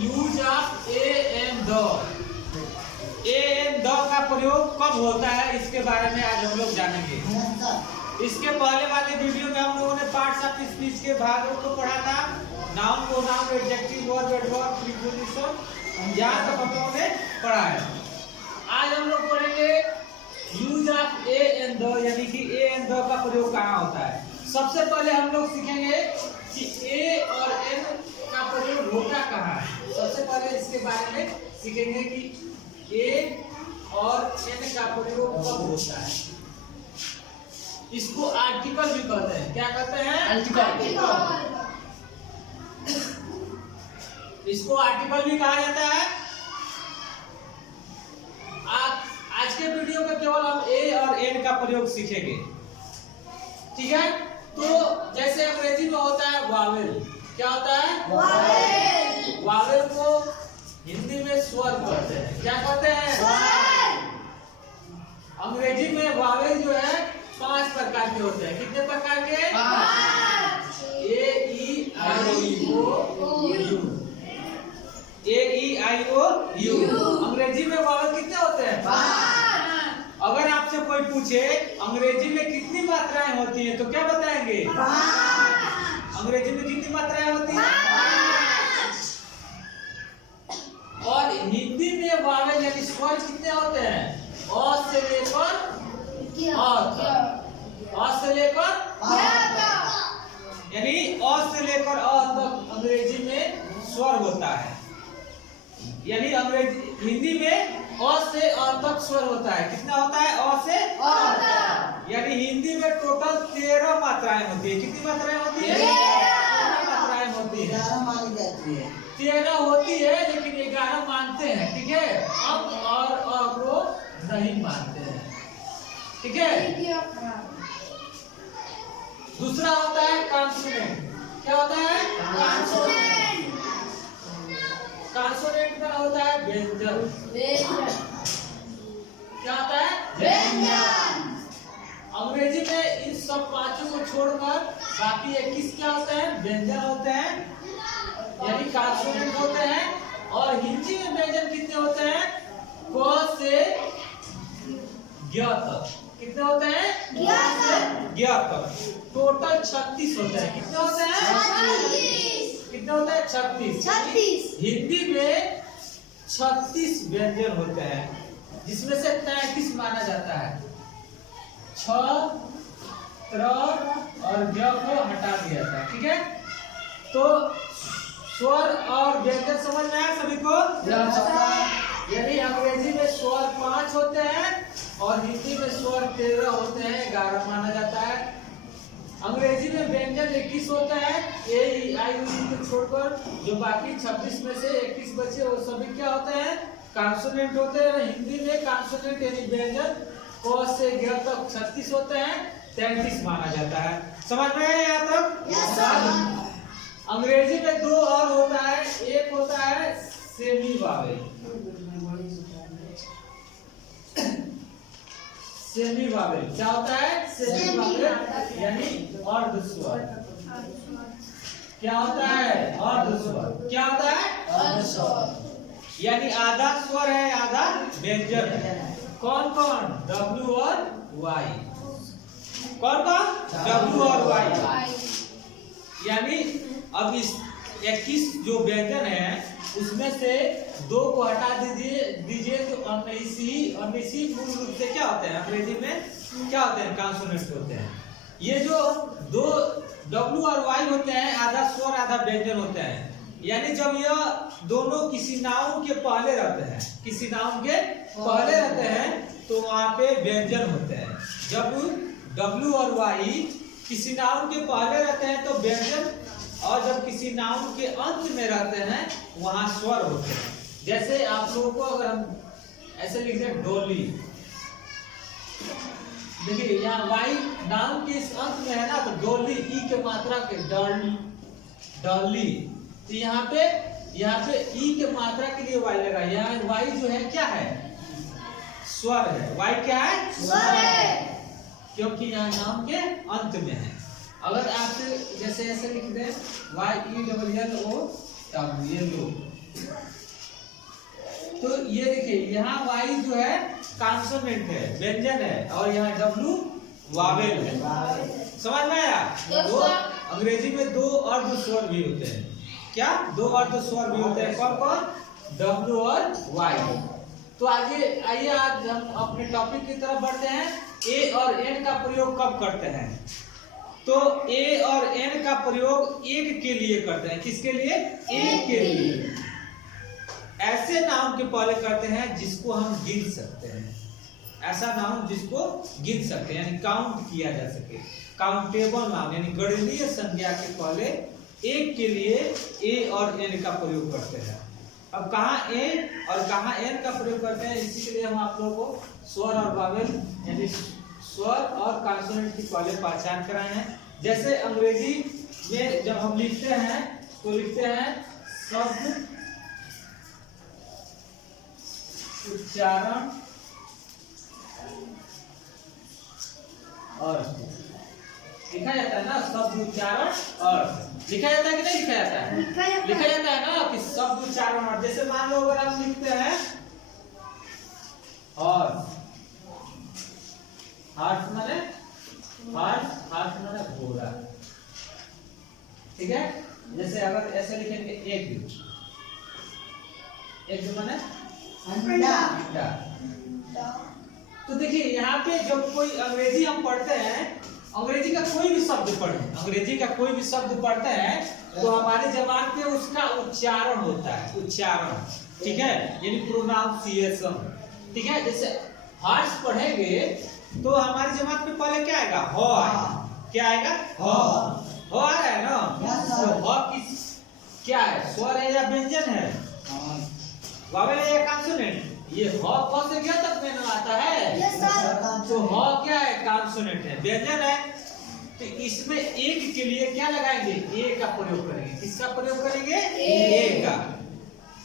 Use of A and the. A and the का प्रयोग कब होता है इसके बारे में आज हम लोग जानेंगे। इसके पहले वाले वीडियो में हम लोगों ने पार्ट्स ऑफ स्पीच के भागों को पढ़ा था। Noun, pronoun, adjective, verb, adverb, preposition, यहाँ तक हम लोगों ने पढ़ा है। आज हम लोग पढ़ेंगे use of A and the, यानी कि ए एंड द का प्रयोग कहाँ होता है। सबसे पहले हम लोग सीखेंगे कि ए और एन का प्रयोग होता कहाँ है। सबसे पहले इसके बारे में सीखेंगे कि ए और एन का प्रयोग कब होता है। इसको आर्टिकल भी कहते हैं। क्या कहते हैं? आर्टिकल। इसको आर्टिकल भी कहा जाता है। आज के वीडियो में केवल हम ए और एन का प्रयोग सीखेंगे, ठीक है। तो जैसे अंग्रेजी में होता है वावेल। क्या होता है? वावेल। वावेल को हिंदी में स्वर कहते हैं। क्या कहते हैं? स्वर। अंग्रेजी में वावेल जो है 5 प्रकार के होते हैं। कितने प्रकार के? 5। A E I O U. A E I O U. अंग्रेजी में वावेल कितने होते हैं? 5। अगर आपसे कोई पूछे अंग्रेजी में कितनी मात्राएं होती हैं तो क्या बताएंगे? 5। अंग्रेजी में कितनी मात्राएं होती हैं? 5। और हिंदी में वावेल यानी स्वर कितने होते हैं? अ से लेकर अ तक। अ से लेकर यानी अ से लेकर अ तक अंग्रेजी में स्वर होता है। यानी अंग्रेजी हिंदी में अ से अ तक स्वर होता है। कितना होता है? अ से अ तक। यानी हिंदी में टोटल 13 मात्राएं होती है। कितनी मात्राएं होती है? 13 मात्राएं होती है। 11 मानी जाती है। 13 होती है लेकिन 11 मानते हैं, ठीक है। अब और अ को नहीं मानते हैं, ठीक है। दूसरा होता है कॉन्सोनेंट। क्या होता है? कॉन्सोनेंट। कॉन्सोनेंट का होता है व्यंजन। क्या होता है? व्यंजन। अंग्रेजी में इन सब 5 को छोड़कर बाकी 21 क्या होते हैं? व्यंजन होते हैं, यानी कॉन्सोनेंट होते हैं। और हिंदी में व्यंजन कितने होते हैं? क से ज्ञ तक। कितने होते हैं? ज्ञ से ज्ञ तक। टोटल 36 होते हैं। कितने होते हैं? 36। कितने होते हैं? 36। हिंदी में 36 व्यंजन होते हैं, जिसमें से 33 माना जाता है। छ, त्र और ज को हटा दिया था, ठीक है। तो स्वर और व्यंजन समझ में आया सभी को? यानी अंग्रेजी में स्वर 5 होते हैं और हिंदी में स्वर 13 होते हैं, 11 माना जाता है। अंग्रेजी में व्यंजन 21 होता है, ए ई आई ओ यू को छोड़कर। जो बाकी 26 में से 21 बचे वो सभी क्या होते हैं? कॉन्सोनेंट होते हैं। हिंदी में कॉन्सोनेंट यानी व्यंजन क से ज्ञ तक 36 होते हैं, 33 माना जाता है। समझ में आया यहाँ तक? अंग्रेजी में 2 और होता है। एक होता है सेमी वावेल। सेमी वावेल क्या होता है? सेमी वावेल यानी अर्ध स्वर। क्या होता है? अर्ध स्वर। क्या होता है? अर्ध स्वर यानी आधा स्वर है, आधा व्यंजन है। कौन कौन? W और Y। कौन कौन? W और Y। यानी अब इस 21 जो व्यंजन है उसमें से 2 को हटा दीजिए तो 19 पूर्ण रूप से क्या होते हैं? अंग्रेजी में क्या होते हैं? कॉन्सोनेंट होते हैं। ये जो 2 W और Y होते हैं आधा स्वर आधा व्यंजन होते हैं। यानी जब यह दोनों किसी नाउन के पहले रहते हैं, किसी नाउन के पहले रहते हैं तो वहां पे व्यंजन होते हैं। जब W और Y किसी नाउन के पहले रहते हैं तो व्यंजन, और जब किसी नाउन के अंत में रहते हैं वहां स्वर होते हैं। जैसे आप लोगों को अगर हम ऐसे लिख दें डोली, देखिए यहाँ वाई नाउन के इस अंत में है ना, तो डोली ई के मात्रा के डॉली, तो यहाँ पे ई के मात्रा के लिए वाई लगा। यहाँ वाई जो है क्या है? स्वर है। वाई क्या है? स्वर है, क्योंकि यहाँ नाम के अंत में है। अगर आप जैसे ऐसे लिख दें YELLO येलो, तो ये देखिए यहाँ वाई जो है कॉन्सोनेंट है, व्यंजन है, और यहाँ डब्लू वावेल है। समझ में आया? दो अंग्रेजी में दो अर्ध स्वर भी होते हैं। क्या? दो अर्ध स्वर भी होते हैं। कौन कौन? डब्लू और वाई। तो आइए आज हम अपने टॉपिक की तरफ बढ़ते हैं। ए और एन का प्रयोग कब करते हैं? तो ए और एन का प्रयोग एक के लिए करते हैं। किसके लिए? एक के लिए। ऐसे नाउन के पहले करते हैं जिसको हम गिन सकते हैं। ऐसा नाउन जिसको गिन सकते हैं, यानी काउंट किया जा सके। काउंटेबल नाउन यानी गणनीय संज्ञा के पहले एक के लिए ए और एन का प्रयोग करते हैं। अब कहाँ ए और कहाँ एन का प्रयोग करते हैं, इसी के लिए हम आप लोगों को स्वर और वावेल यानी स्वर और कॉन्सोनेंट की पहले पहचान कराए हैं। जैसे अंग्रेजी में जब हम लिखते हैं तो लिखते हैं शब्द उच्चारण और लिखा जाता है ना, शब्द उच्चारण और लिखा जाता है कि नहीं लिखा जाता है? लिखा जाता है ना कि शब्द उच्चारण और। जैसे मान लो अगर हम लिखते हैं और हार्ट माने घोड़ा, ठीक है? जैसे अगर ऐसे लिखेंगे एक माने अंडा। तो देखिए यहाँ पे जब कोई अंग्रेजी हम पढ़ते हैं, अंग्रेजी का कोई भी शब्द पढ़ते हैं तो हमारे जबान पे उसका उच्चारण होता है, उच्चारण, ठीक है? यानी प्रोनाउंसिएशन, ठीक है? जैसे हार्स पढ़ेंगे तो हमारे जबान पे पहले क्या आएगा? हो आएगा। क्या आएगा? हो आ रहा है ना? तो हो किस क्या है? स्वर है या व्यंजन है? वावेल है या कॉन्सोनेंट? ये ह क से क्या तक में आता है? तो ह क्या है? कॉन्सोनेंट है, व्यंजन है। तो इसमें एक के लिए क्या लगाएंगे? ए का प्रयोग करेंगे। किसका प्रयोग करेंगे? ए का।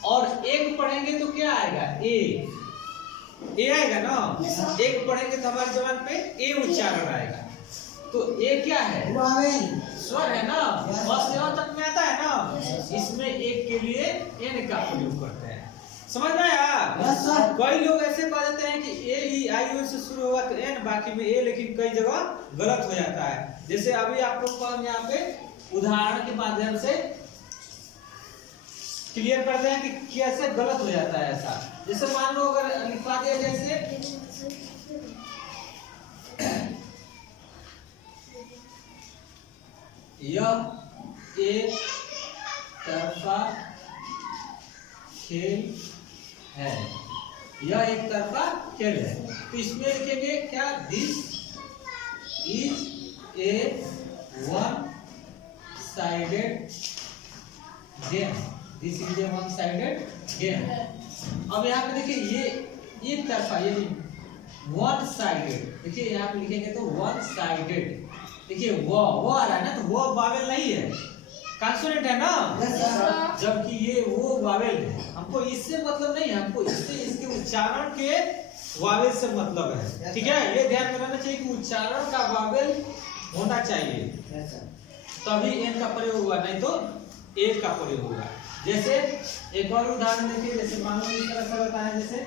और एक पढ़ेंगे तो क्या आएगा? ए आएगा ना? एक पढ़ेंगे तो हमारे जबान पे ए उच्चारण आएगा। तो ए क्या है? स्वर है ना? और तक में आता है ना? इसमें एक के लिए एन का प्रयोग करते हैं। समझ में आया? कई लोग ऐसे कह देते हैं कि ए ई आई ओ से शुरू होगा तो एन, बाकी में ए, लेकिन कई जगह गलत हो जाता है। जैसे अभी आप लोग को हम यहाँ पे उदाहरण के माध्यम से क्लियर करते हैं कि कैसे गलत हो जाता है ऐसा। जैसे मान लो अगर लिखवा दिया जैसे यह एक तरफा खेल है, यह एक तरफा खेल है। तो इसमें लिखेंगे क्या? This is a one sided game. This is a one sided game. अब यहाँ पे देखिए ये एक तरफा, ये वन साइडेड, देखिए यहाँ पे लिखेंगे तो वन साइडेड। देखिए वो आ रहा है ना, तो वो वावेल नहीं है, कॉन्सोनेंट है ना? जबकि ये वो वावेल है। हमको इससे मतलब नहीं है, हमको इससे इसके उच्चारण के वावेल से मतलब है, ठीक है? ये ध्यान में रखना चाहिए कि उच्चारण का वावेल होना चाहिए, तभी एन का प्रयोग हुआ, नहीं तो ए का प्रयोग होगा। जैसे एक और उदाहरण देखिए, जैसे मान लो इस तरह से होता है, जैसे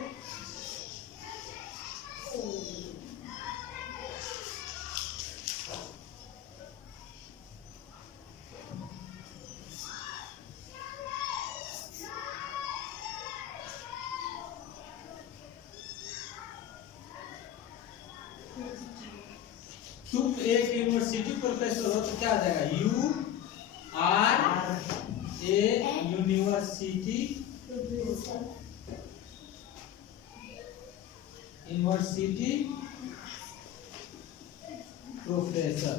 तुम एक यूनिवर्सिटी प्रोफेसर हो तो क्या आ जाएगा? You are a university professor.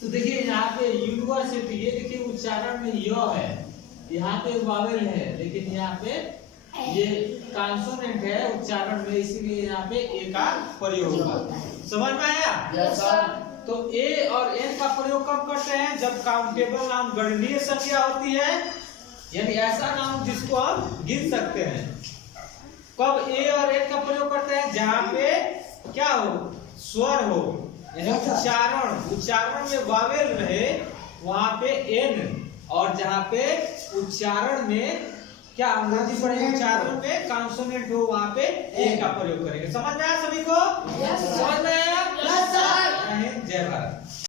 तो देखिए यहाँ पे यूनिवर्सिटी, ये देखिए उच्चारण में य है, यहाँ पे वावेल है, लेकिन यहाँ पे ये कॉन्सोनेंट है उच्चारण में, इसीलिए यहाँ पे ए का प्रयोग होगा। समझ में आया? Yes sir. तो ए और एन का प्रयोग कब करते हैं? जब काउंटेबल नाउन गणनीय संख्या होती है, यानी ऐसा नाउन जिसको हम गिन सकते हैं। कब ए और एन का प्रयोग करते हैं? जहाँ पे क्या हो? स्वर हो, यानी उच्चारण में वावेल रहे, वहां पे एन और और जहाँ पे उच्चारण में क्या अंग्रेजी पढ़ेंगे, उच्चारण पे कॉन्सोनेंट हो वहाँ पे ए का प्रयोग करेंगे। समझ में आया सभी को?